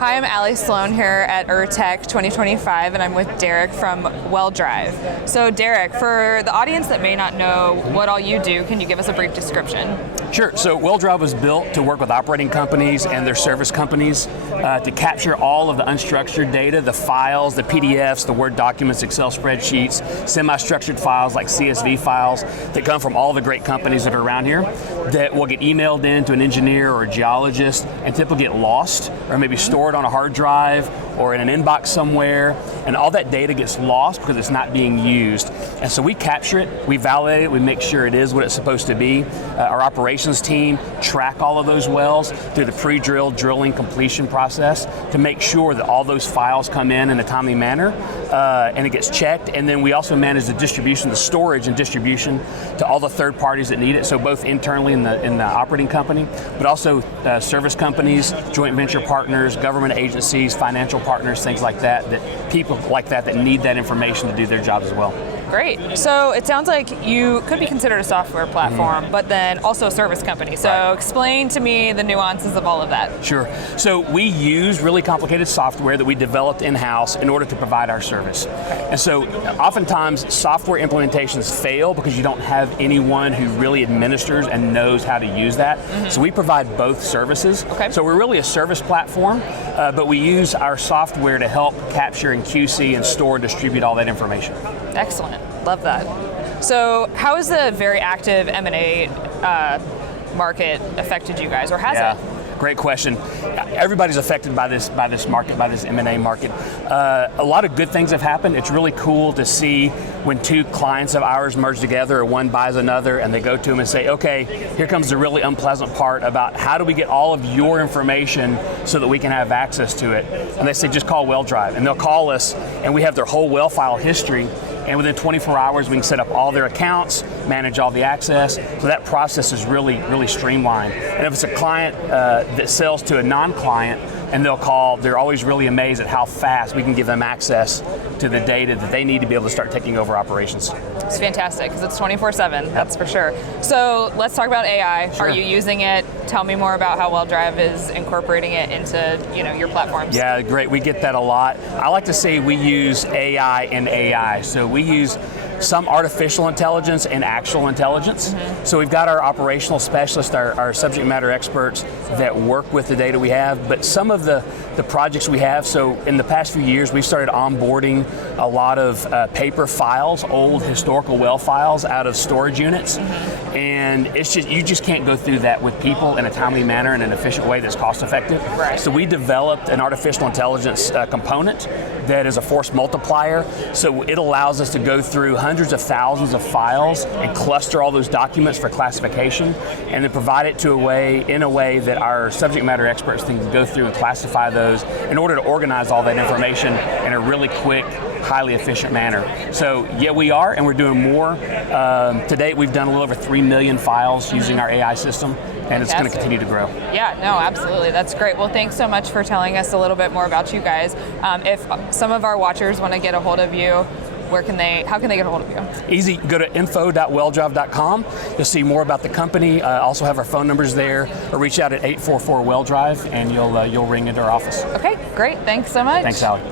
Hi, I'm Allie Sloan here at ERTech 2025, and I'm with Derek from WellDrive. So Derek, for the audience that may not know what all you do, can you give us a brief description? Sure. So WellDrive was built to work with operating companies and their service companies to capture all of the unstructured data, the files, the PDFs, the Word documents, Excel spreadsheets, semi-structured files like CSV files that come from all the great companies that are around here that will get emailed in to an engineer or a geologist and typically get lost or maybe stored on a hard drive or in an inbox somewhere, and all that data gets lost because it's not being used. And so we capture it, we validate it, we make sure it is what it's supposed to be. Our operations team track all of those wells through the pre-drill, drilling, completion process to make sure that all those files come in a timely manner and it gets checked. And then we also manage the distribution, the storage and distribution to all the third parties that need it. So both internally in the operating company, but also service companies, joint venture partners, government agencies, financial partners, things like that, that people like that need that information to do their job as well. Great. So it sounds like you could be considered a software platform, but then also a service company. So explain to me the nuances of all of that. Sure. So we use really complicated software that we developed in-house in order to provide our service. And so oftentimes software implementations fail because you don't have anyone who really administers and knows how to use that. So we provide both services. So we're really a service platform, but we use our software to help capture and QC and store and distribute all that information. Excellent. Love that. So how has the very active M&A market affected you guys, or has it? Great question. Everybody's affected by this market, by this M&A market. A lot of good things have happened. It's really cool to see when two clients of ours merge together or one buys another and they go to them and say, okay, here comes the really unpleasant part about how do we get all of your information so that we can have access to it. And they say, just call WellDrive. And they'll call us and we have their whole well file history. And within 24 hours, we can set up all their accounts, manage all the access. So that process is really, really streamlined. And if it's a client that sells to a non-client and they'll call, they're always really amazed at how fast we can give them access to the data that they need to be able to start taking over operations. It's fantastic because it's 24/7, that's for sure. So let's talk about AI. Sure. Are you using it? Tell me more about how WellDrive is incorporating it into your platforms. Yeah, great. We get that a lot. I like to say we use AI and AI. So we use some artificial intelligence and actual intelligence. So we've got our operational specialists, our subject matter experts that work with the data we have, but some of the projects we have, so in the past few years we've started onboarding a lot of paper files, old historical well files out of storage units, and it's just, you just can't go through that with people in a timely manner in an efficient way that's cost effective. So we developed an artificial intelligence component that is a force multiplier, so it allows us to go through hundreds of thousands of files and cluster all those documents for classification and then provide it to in a way that our subject matter experts can go through and classify those in order to organize all that information in a really quick, highly efficient manner. So yeah, we are, and we're doing more. To date, we've done a little over 3 million files using our AI system, and it's going to continue to grow. Yeah, no, absolutely. That's great. Well, thanks so much for telling us a little bit more about you guys. If some of our watchers want to get a hold of you, how can they get a hold of you? Easy, go to info.welldrive.com. You'll see more about the company. Also have our phone numbers there, or reach out at 844-WellDrive and you'll ring into our office. Okay, great. Thanks so much. Thanks, Allie.